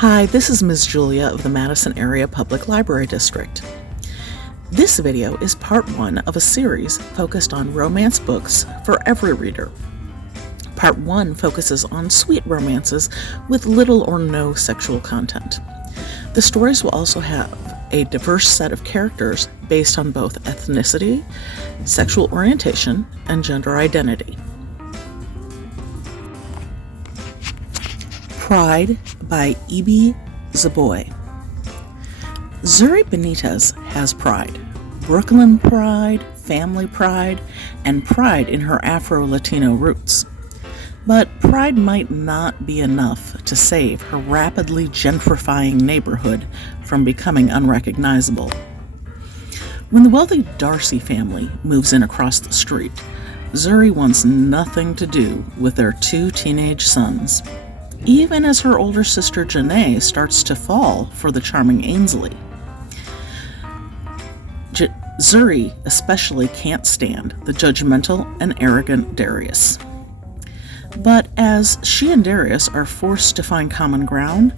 Hi, this is Ms. Julia of the Matteson Area Public Library District. This video is part one of a series focused on romance books for every reader. Part one focuses on sweet romances with little or no sexual content. The stories will also have a diverse set of characters based on both ethnicity, sexual orientation, and gender identity. Pride by Ibi Zoboi. Zuri Benitez has pride. Brooklyn pride, family pride, and pride in her Afro-Latino roots. But pride might not be enough to save her rapidly gentrifying neighborhood from becoming unrecognizable. When the wealthy Darcy family moves in across the street, Zuri wants nothing to do with their two teenage sons, even as her older sister Janae starts to fall for the charming Ainsley. Zuri especially can't stand the judgmental and arrogant Darius. But as she and Darius are forced to find common ground,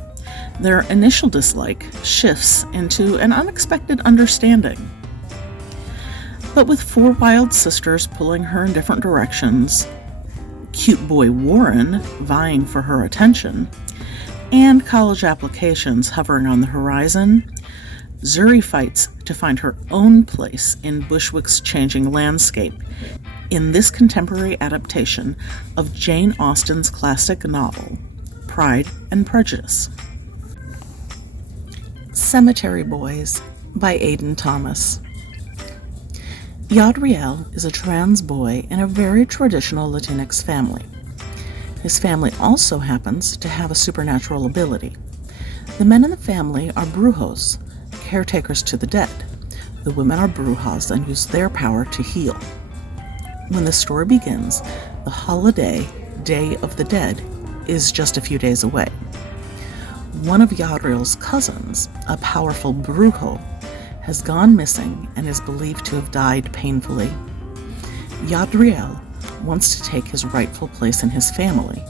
their initial dislike shifts into an unexpected understanding. But with four wild sisters pulling her in different directions, cute boy Warren vying for her attention, and college applications hovering on the horizon, Zuri fights to find her own place in Bushwick's changing landscape in this contemporary adaptation of Jane Austen's classic novel, Pride and Prejudice. Cemetery Boys by Aiden Thomas. Yadriel is a trans boy in a very traditional Latinx family. His family also happens to have a supernatural ability. The men in the family are brujos, caretakers to the dead. The women are brujas and use their power to heal. When the story begins, the holiday, Day of the Dead, is just a few days away. One of Yadriel's cousins, a powerful brujo, has gone missing and is believed to have died painfully. Yadriel wants to take his rightful place in his family,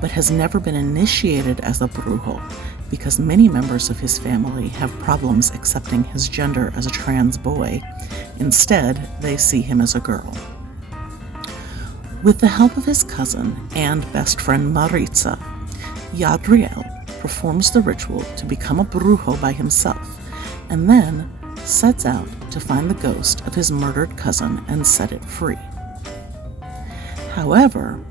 but has never been initiated as a brujo because many members of his family have problems accepting his gender as a trans boy. Instead, they see him as a girl. With the help of his cousin and best friend Marissa, Yadriel performs the ritual to become a brujo by himself, and then sets out to find the ghost of his murdered cousin and set it free. However,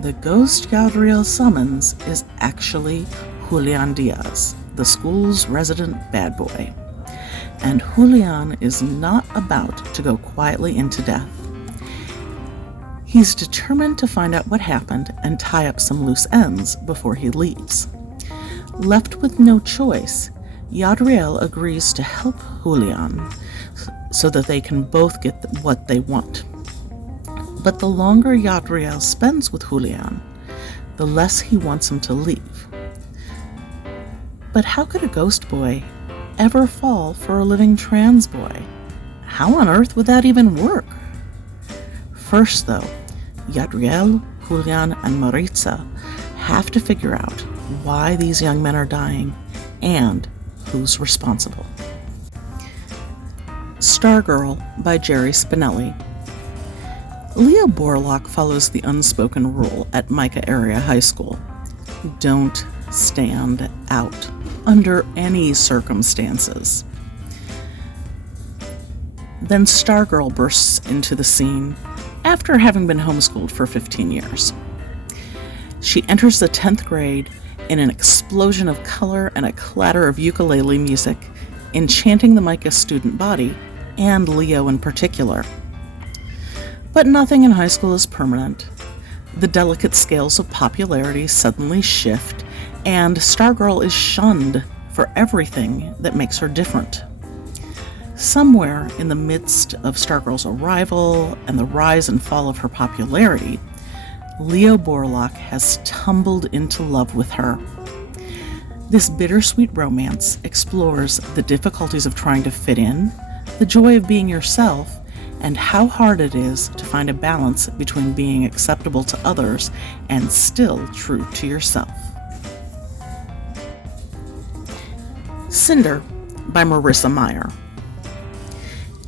the ghost Yadriel summons is actually Julian Diaz, the school's resident bad boy. And Julian is not about to go quietly into death. He's determined to find out what happened and tie up some loose ends before he leaves. Left with no choice, Yadriel agrees to help Julian so that they can both get what they want. But the longer Yadriel spends with Julian, the less he wants him to leave. But how could a ghost boy ever fall for a living trans boy? How on earth would that even work? First, though, Yadriel, Julian, and Marissa have to figure out why these young men are dying and who's responsible. Stargirl by Jerry Spinelli. Leo Borlaug follows the unspoken rule at Micah Area High School. Don't stand out under any circumstances. Then Stargirl bursts into the scene after having been homeschooled for 15 years. She enters the 10th grade in an explosion of color and a clatter of ukulele music, enchanting the Micah student body, and Leo in particular. But nothing in high school is permanent. The delicate scales of popularity suddenly shift, and Stargirl is shunned for everything that makes her different. Somewhere in the midst of Stargirl's arrival and the rise and fall of her popularity, Leo Borlaug has tumbled into love with her. This bittersweet romance explores the difficulties of trying to fit in, the joy of being yourself, and how hard it is to find a balance between being acceptable to others and still true to yourself. Cinder by Marissa Meyer.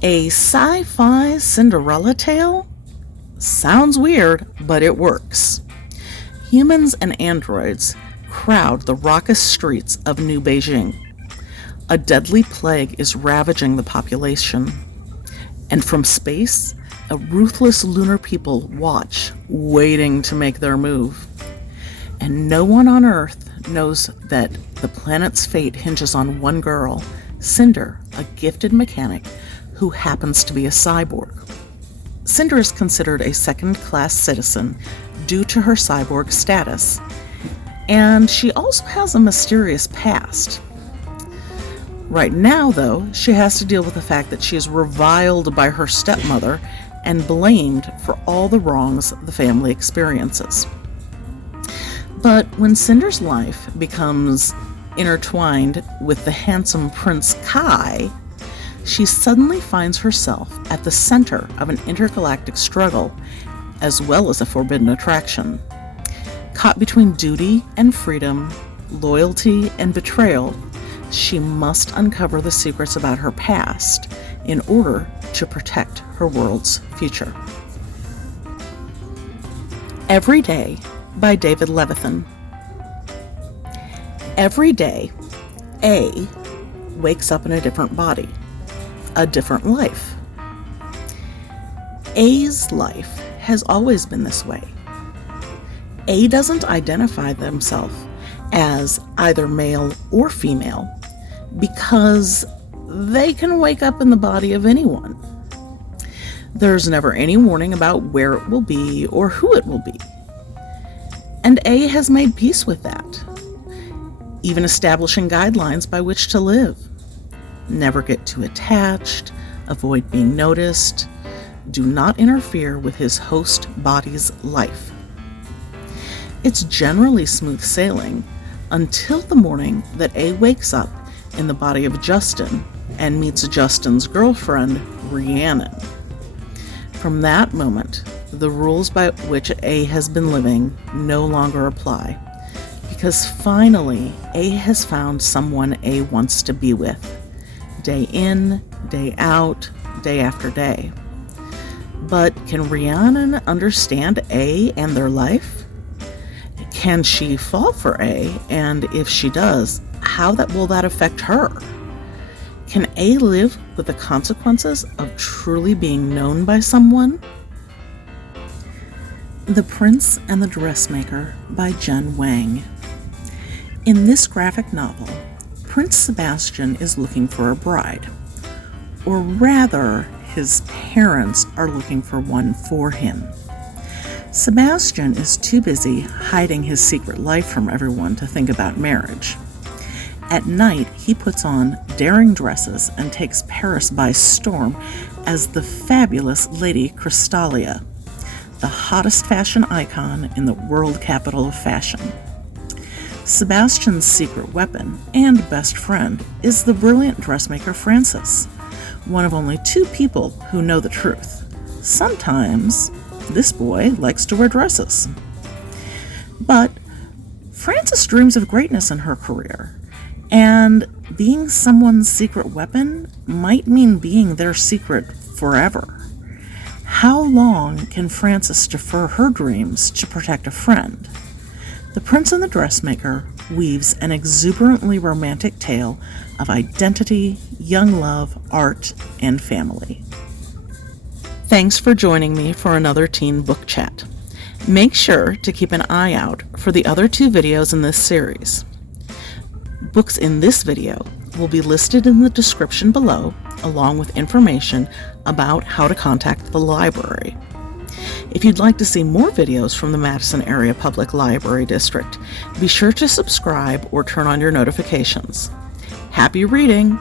A sci-fi Cinderella tale? Sounds weird, but it works. Humans and androids crowd the raucous streets of New Beijing. A deadly plague is ravaging the population. And from space, a ruthless lunar people watch, waiting to make their move. And no one on Earth knows that the planet's fate hinges on one girl, Cinder, a gifted mechanic who happens to be a cyborg. Cinder is considered a second-class citizen due to her cyborg status, and she also has a mysterious past. Right now, though, she has to deal with the fact that she is reviled by her stepmother and blamed for all the wrongs the family experiences. But when Cinder's life becomes intertwined with the handsome Prince Kai, she suddenly finds herself at the center of an intergalactic struggle, as well as a forbidden attraction. Caught between duty and freedom, loyalty and betrayal, she must uncover the secrets about her past in order to protect her world's future. Every Day by David Levithan. Every day, A wakes up in a different body, a different life. A's life has always been this way. A doesn't identify themselves as either male or female because they can wake up in the body of anyone. There's never any warning about where it will be or who it will be. And A has made peace with that, even establishing guidelines by which to live. Never get too attached, avoid being noticed, do not interfere with his host body's life. It's generally smooth sailing until the morning that A wakes up in the body of Justin and meets Justin's girlfriend, Rhiannon. From that moment, the rules by which A has been living no longer apply, because finally A has found someone A wants to be with, day in, day out, day after day. But can Rhiannon understand A and their life? Can she fall for A? And if she does, how will that affect her? Can A live with the consequences of truly being known by someone? The Prince and the Dressmaker by Wang. In this graphic novel, Prince Sebastian is looking for a bride. Or rather, his parents are looking for one for him. Sebastian is too busy hiding his secret life from everyone to think about marriage. At night, he puts on daring dresses and takes Paris by storm as the fabulous Lady Crystalia, the hottest fashion icon in the world capital of fashion. Sebastian's secret weapon and best friend is the brilliant dressmaker Francis, one of only 2 people who know the truth. Sometimes, this boy likes to wear dresses. But Francis dreams of greatness in her career, and being someone's secret weapon might mean being their secret forever. How long can Francis defer her dreams to protect a friend? The Prince and the Dressmaker weaves an exuberantly romantic tale of identity, young love, art, and family. Thanks for joining me for another teen book chat. Make sure to keep an eye out for the other 2 videos in this series. Books in this video will be listed in the description below, along with information about how to contact the library. If you'd like to see more videos from the Matteson Area Public Library District, be sure to subscribe or turn on your notifications. Happy reading!